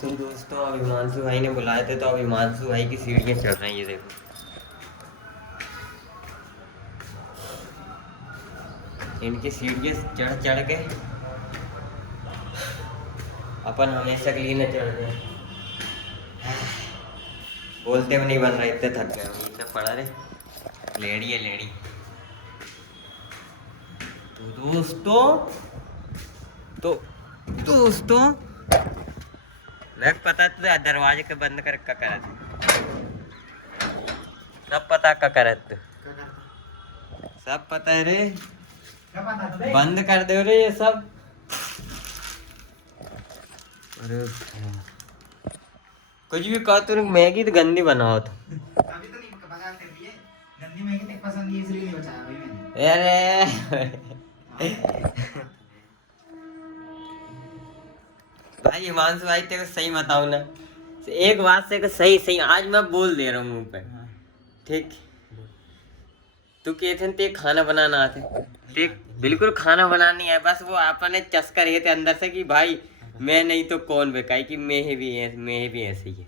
तो दोस्तों अब हिमांशु भाई ने बुलाए थे, तो अब हिमांशु भाई की सीढ़ियाँ चढ़ रही है, ये देखो। इनकी सीढ़ियाँ चढ़ चढ़ के अपन हमेशा के लिए न चढ़ गए। बोलते भी नहीं बन रहा, इतने थक गए। ये सब पड़ा रे, लेडी है लेडी। तो दोस्तों मैं पता तो दरवाजे के बंद कर का करत, सब पता का करत, सब पता है रे, बंद कर दो रे ये सब। अरे कुछ भी कहो, तू मैगी तो गंदी बनाओ तो। अभी तो नहीं बचा कर दिए, गंदी मैगी नहीं पसंद है इसलिए नहीं बचाया भाई मैंने। अरे भाई हिमांशु भाई तेरे को सही बताऊं ना, एक बात से सही सही आज मैं बोल दे रहा हूँ मुंह पे, ठीक। तू कहते थे खाना बनाना आते, ठीक, बिल्कुल खाना बनानी है, बस वो अपने चस्का रहे थे अंदर से कि भाई मैं नहीं तो कौन बेकाई कि मैं भी ऐसे ही है,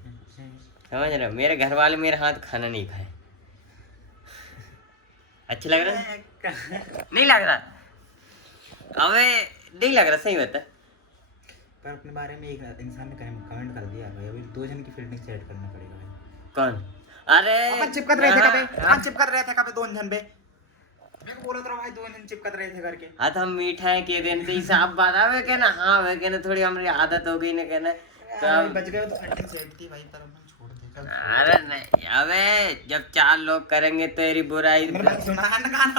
समझ रहे हो। मेरे घर वाले मेरे हाथ खाना नहीं खाए। अच्छा लग रहा है? नहीं लग रहा, हमें नहीं लग रहा, सही बता। पर अपने बारे में एक इंसान ने कमेंट कर दिया भाई, अभी 2 जन की फील्डिंग सेट करना पड़ेगा भाई। कौन? अरे अपन चिपकत रहे थे कबे, अपन चिपकत रहे थे कबे 2 जन पे। मैं को बोला था भाई 2 जन चिपकत रहे थे करके। हाँ तो हम मिठाई के दिन से हिसाब बात आवे के ना, हाँ वे के ना थोड़ी हमारी आदत हो गई ना कहना तब बच गए तो फील्डिंग सेट थी भाई, पर अपन छोड़ दे कल। अरे नहीं, अबे जब 4 लोग करेंगे तो तेरी बुराई सुना है ना गाना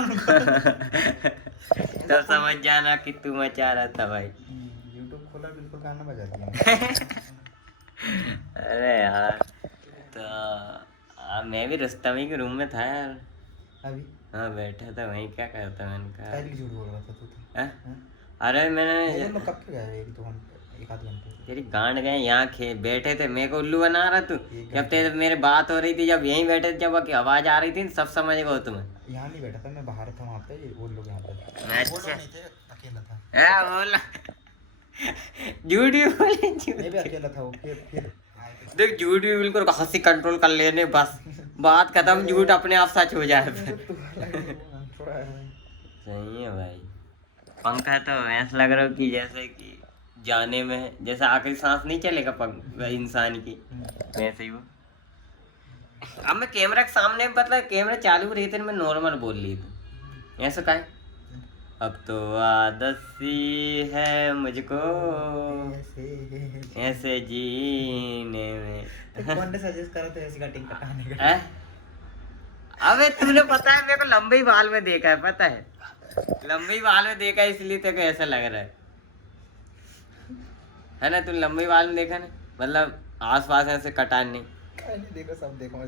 तो समझ जाना कि तू मचा रहा था भाई। YouTube खोला बिल्कुल गाना बजा दिया। अरे यार तो मैं भी रुस्तम ही के रूम में था यार अभी हाँ बैठा था वहीं, क्या करता मैंने कहा। पहले झूठ बोल रहा था तू तो। हाँ? अरे मैंने मैं कब के गया 1-2 घंटे, 1 आध घंटे। तेरी गांड गए यहाँ बैठे थे, मेरे को उल्लू बना रहा तू। जब तेरे मेरे बात हो रही थी, जब यहीं बैठे थे, जब आवाज आ रही थी सब समझ गए तुम्हें। यहाँ नहीं बैठा था मैं, बाहर था वहाँ पे, वो लोग यहाँ पे थे। अच्छा। वो लोग नहीं थे, अकेला था। बोला झूठ भी बोले, मैं भी अकेला था वो, फिर आए थे। देख झूठ भी बिल्कुल हंसी कंट्रोल कर लेने, बस बात खत्म, झूठ अपने आप सच हो जाए। सही है भाई। पंखा तो ऐसा लग रहा हो कि जैसे कि जाने में जैसे आखिरी सांस नहीं चलेगा पंख इंसान की, वैसे ही वो। अब मैं कैमरा के सामने, मतलब कैमरा चालू रही थी, मैं नॉर्मल बोल रही थी, ऐसा का है। अब तो आदत सी है मुझको ऐसे जीने में। कौन ने सजेस्ट करा था ऐसी कटिंग कटाने का? अबे तूने पता है मेरे को लंबे बाल में देखा है, पता है लंबे बाल में देखा है, इसलिए तेरे को ऐसा लग रहा है ना। तू लंबे बाल में देखा ना, मतलब आसपास ऐसे कटान नहीं। देखो सब देखो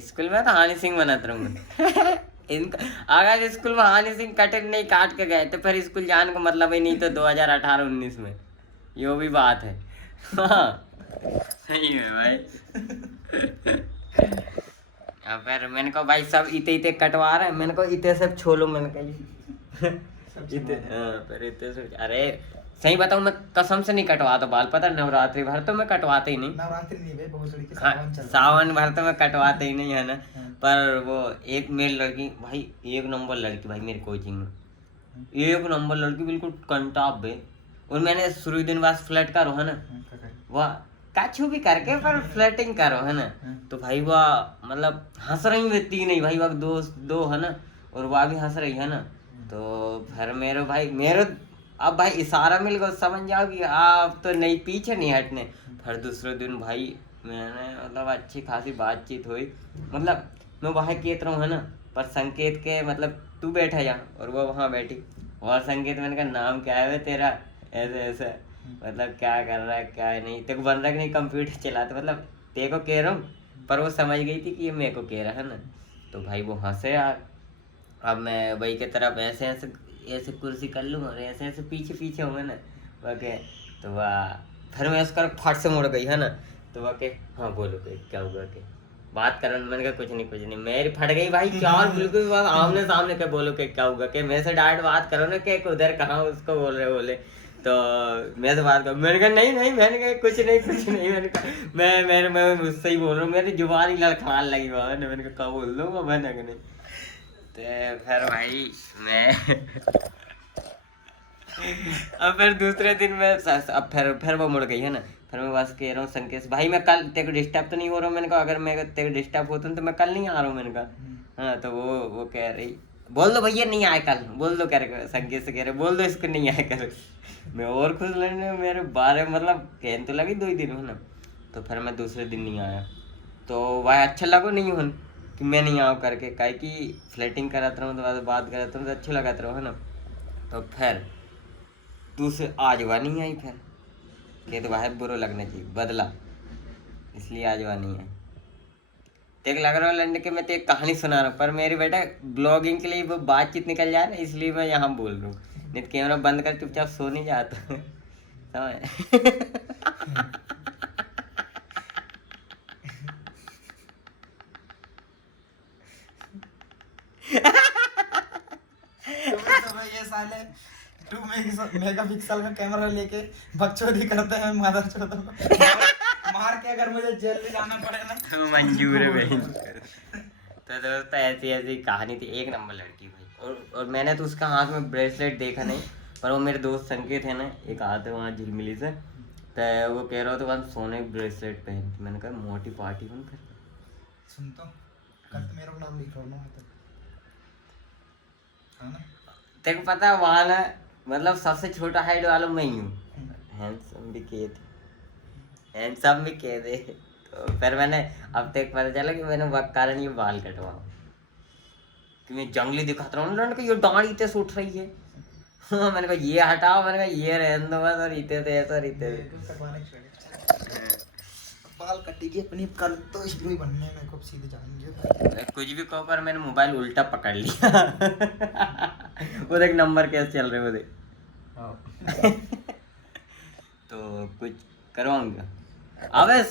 स्कूल में तो हानि सिंह बनाता रहूंगा। इनका अगर स्कूल में हानि सिंह कटिंग नहीं काट के गए तो फिर स्कूल जाने का मतलब ही नहीं। तो 2018-19 में यो भी बात है। हाँ सही है भाई। अब फिर मैंने कहा भाई सब इते कटवा रहे हैं, मैंने कहा इते सब छोलो, मैंने कहा इते फिर इते से। अरे सही बताऊं मैं कसम से नहीं कटवाता बाल, पता नवरात्रि भर तो मैं कटवाते ही नहीं। नवरात्रि नहीं भाई, बहुत लड़की हाँ, सावन चल रहा है। सावन भर तो मैं कटवाते ही नहीं है ना। पर वो एक मेरी लड़की भाई, 1 नंबर लड़की भाई मेरी कोचिंग में, 1 नंबर लड़की, बिल्कुल कंटाप बे। और मैंने शुरू दिन बाद फ्लर्ट करो है ना, वाह काछू भी करके पर फ्लर्टिंग करो है ना, तो भाई वाह मतलब हंस रही व्यक्ति नहीं भाई, वह दोस्त दो है ना, और वह भी हंस रही है ना। तो फिर मेरे भाई मेरे अब भाई इशारा मिल गया, समझ जाओ कि आप तो नहीं पीछे नहीं हटने। फिर दूसरे दिन भाई मैंने मतलब अच्छी खासी बातचीत हुई, मतलब मैं वहाँ कहत रहा हूँ है ना, पर संकेत के मतलब तू बैठा जा और वो वहाँ बैठी, और संकेत मैंने कहा नाम क्या है तेरा, ऐसे ऐसे मतलब क्या कर रहा है क्या नहीं, तेरे को बन रहा है कि नहीं कंप्यूटर चलाते, मतलब तेरे को कह रहा हूँ। पर वो समझ गई थी कि ये मेरे को कह रहा है ना, तो भाई वो हंसे यार। अब मैं वही की तरफ ऐसे ऐसे ऐसे कुर्सी कर लूँ और ऐसे ऐसे पीछे पीछे होंगे ना वह के, तो वाह फिर मैं उसका फट से मुड़ गई है ना, तो वह के हाँ बोलो के क्या हुआ के बात कर, मैंने कहा कुछ नहीं मेरी फट गई भाई क्या, बिल्कुल आमने सामने के बोलो के क्या होगा के, मैं से डायरेक्ट बात करो ना के उधर कहाँ उसको बोल रहे बोले, तो मैं तो बात कर, मैंने कहा नहीं, मैंने कहा कुछ नहीं, मैंने कहा मैं मुझसे ही बोल रहा हूँ, मेरी जुबान ही लड़खड़ाने लगी वहाँ, मैंने कहा बोल दूँगा मैंने कहा नहीं। तो फिर भाई मैं अब फिर दूसरे दिन में अब फिर वो मुड़ गई है ना, फिर मैं बस कह रहा हूँ संकेश भाई मैं कल तेरे को डिस्टर्ब तो नहीं हो रहा हूँ, मैंने कहा अगर मैं तेरे को डिस्टर्ब होता हूँ तो मैं कल नहीं आ रहा हूँ, मैंने कहा हाँ। तो वो कह रही बोल दो भैया नहीं आए कल, बोल दो, कह रहे संकेश से कह रहे बोल दो इसको नहीं आए कल। मैं और खुश लगने मेरे बारे मतलब कहने तो लगी 2 ही दिन है ना। तो फिर मैं दूसरे दिन नहीं आया, तो वह अच्छा लगा नहीं हूँ कि मैं नहीं आऊँ करके, काहे कि फ्लैटिंग कराता रहूँ तो बात कराता हूँ तो अच्छा लगाता रहो है ना। तो फिर दूसरे आज वह नहीं आई, फिर कह तो वह बुरा लगना चाहिए बदला, इसलिए आज वह नहीं है। देख लग रहा है लंडन के मैं तो एक कहानी सुना रहा हूँ, पर मेरी बेटा ब्लॉगिंग के लिए वो बातचीत निकल जा रहा है, इसलिए मैं यहाँ बोल रहा हूँ, नहीं तो कैमरा बंद कर चुपचाप सो नहीं जाता समझ। ये साले 2 मेगापिक्सल का कैमरा लेके बकचोदी करते हैं मादर चोदों को मार के अगर मुझे जेल में जाना पड़े ना तो मंजूर है भाई। तो दोस्तों ऐसी कहानी थी, एक नंबर लड़की भाई। और मैंने तो उसका हाथ में ब्रेसलेट देखा नहीं, पर वो मेरे दोस्त संकेत है ना, एक आते वहाँ झिलमिली से, तो वो कह रहा था वहाँ सोने का ब्रेसलेट पहन, मैंने कहा मोटी पार्टी बन कर सुन तो कल तो मेरा नाम लिख रहा हूँ ना। तेरे को पता है वहाँ ना मतलब सबसे छोटा हाइट वाला मैं ही हूँ, हैंडसम भी कह थे, हैंडसम भी कह दे। तो फिर मैंने अब तक पता चला कि मैंने वक्त कारण ये बाल कटवाऊँ कि मैं जंगली दिखाता रहा हूँ, लड़के ये दाढ़ी इतने से उठ रही है हाँ मैंने कहा ये हटाओ, मैंने कहा ये रहने दो बस, और इतने थे ऐसा रहते बाल कटेगी अपनी कल तो हीरो बनने में खूब सीधे जाएंगे। कुछ भी कहो पर मैंने मोबाइल उल्टा पकड़ लिया वो देख नंबर कैसे चल रहे वो देख तो कुछ करवाऊंगा अबे